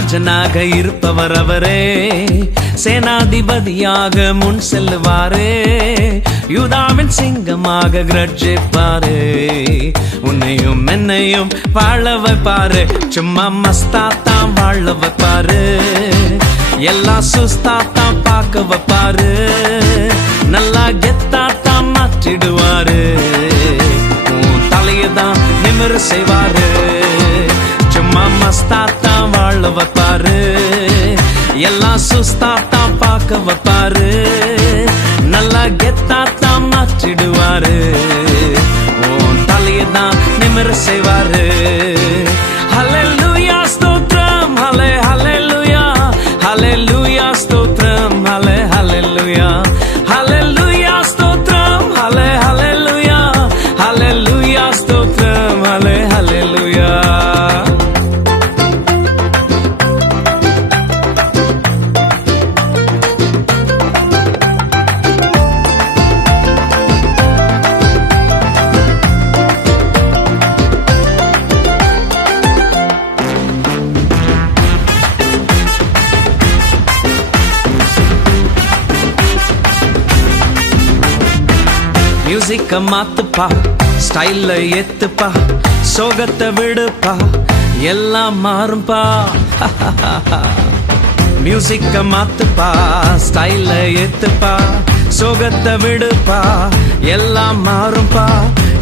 ராஜனாக இருப்பவர் அவரே, சேனாதிபதியாக முன் செல்லுவாரே, யூதாவின் சிங்கமாக கர்ஜிப்பாரே, உன்னையும் என்னையும் வாழ வைப்பாரு, சும்மா மஸ்தாத்தான் வாழ வைப்பாரு, எல்லாம் சுஸ்தாத்தான் பார்க்க வைப்பாரு, நல்லா கெத்தாத்தான் மாற்றிடுவாரு, உன் தலையதான் நிமிர செய்வாரு, சும்மா மஸ்தாத்தான் வாழ வைப்பாரு, எல்லாம் சுஸ்தாத்தான் பார்க்க வைப்பாரு, நல்லா கெத்தாத்தான் மாற்றிடுவாரு, உன் தலையதான் நிமிர செய்வாரு. ஹல்லேலூயா ஸ்தோத்திரம், ஹல்லே ஹல்லேலூயா, ஹல்லேலூயா ஸ்தோத்திரம், ஹல்லே ஹல்லேலூயா, ஹல்லேலூயா ஸ்தோத்திரம், ஹல்லே ஹல்லேலூயா, ஹல்லேலூயா ஸ்தோத்திரம், ஹல்லே ஹல்லேலூயா. மியூசிக்க மாத்துப்பா, ஸ்டைல்ல ஏத்துப்பா, சோகத்தை விடுப்பா, எல்லாம் மாறும்பா. மியூசிக்க மாத்துப்பா, ஸ்டைல்ல ஏத்துப்பா, சோகத்தை விடுப்பா, எல்லாம் மாறும்பா.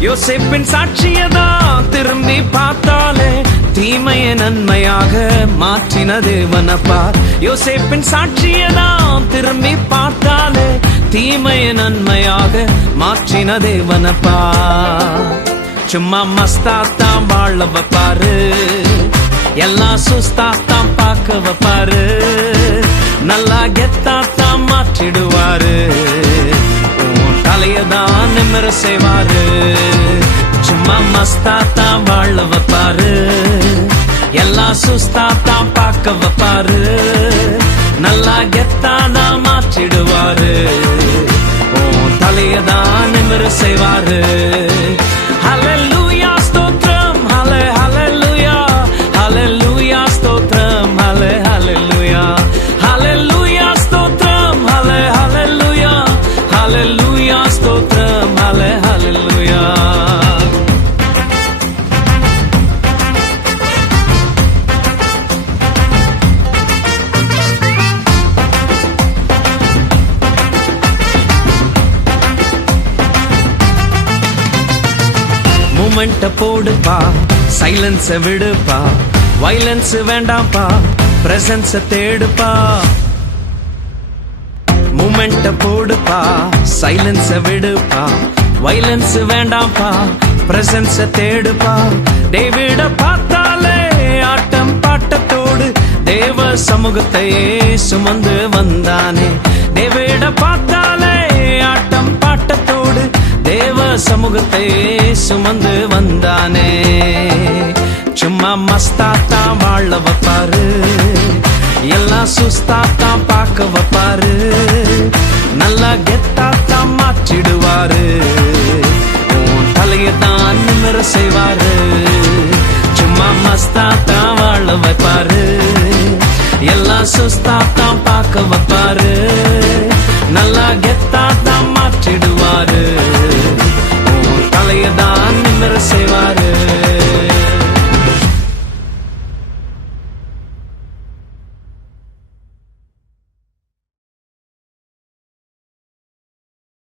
யோசேப்பின் சாட்சியதான் திரும்பி பார்த்தாலே தீமைய நன்மையாக மாற்றின தேவனப்பா. யோசேப்பின் சாட்சியதான் திரும்பி பார்த்தாலே தீமைய நன்மையாக மாற்றின தேவனப்பா. சும்மா மஸ்தாத்தான் வாழ வைப்பாரு, எல்லாம் சுஸ்தாத்தான் பார்க்க வைப்பாரு, நல்லா கெத்தாத்தான் மாற்றிடுவாரு, உன் தலையதான் நிமிர செய்வாரு. சும்மா மஸ்தாத்தான் வாழ வைப்பாரு, எல்லாம் சுஸ்தாத்தான் பார்க்க வைப்பாரு, நல்லா கெத்தாதான் மாற்றிடுவாரு, உன் தலையதான் நிமிர செய்வாரு. ஹல்லேலூயா ஸ்தோத்திரம், ஹல்லே ஹல்லேலூயா, ஹல்லேலூயா ஸ்தோத்திரம், ஹல்லே ஹல்லேலூயா, ஹல்லேலூயா ஸ்தோத்திரம், ஹல்லே ஹல்லேலூயா, ஹல்லேலூயா ஸ்தோத்திரம், ஹல்லே ஹல்லேலூயா. மூமெண்ட போடுப்பா, சைலன்ஸ விடுப்பா, வைலன்ஸ் வேண்டாம்ப்பா, பிரசன்ஸ தேடுப்பா. மூமெண்ட போடுப்பா, சைலன்ஸ விடுப்பா, வைலன்ஸ் வேண்டாம்ப்பா, பிரசன்ஸ தேடுப்பா. டேவிட பார்த்தாலே ஆட்டம் பாட்டத்தோடு தேவ சமூகத்தையே சுமந்து வந்தானே. டேவிட பார்த்தாலே ஆட்டம் பாட்டத்தோடு தேவ சமூகத்தையே சுமந்து வந்தானே. சும்மா மஸ்தாத்தான் வாழ வைப்பாரு, எல்லாம் சுஸ்தாத்தான் பார்க்க வைப்பாரு, நல்லா கெத்தாத்தான் மாற்றிடுவாரு, உன் தலையதான் நிமிர செய்வாரு. சும்மா மஸ்தாத்தான் வாழ வைப்பாரு, எல்லாம் சுஸ்தாத்தான் பார்க்க வைப்பாரு,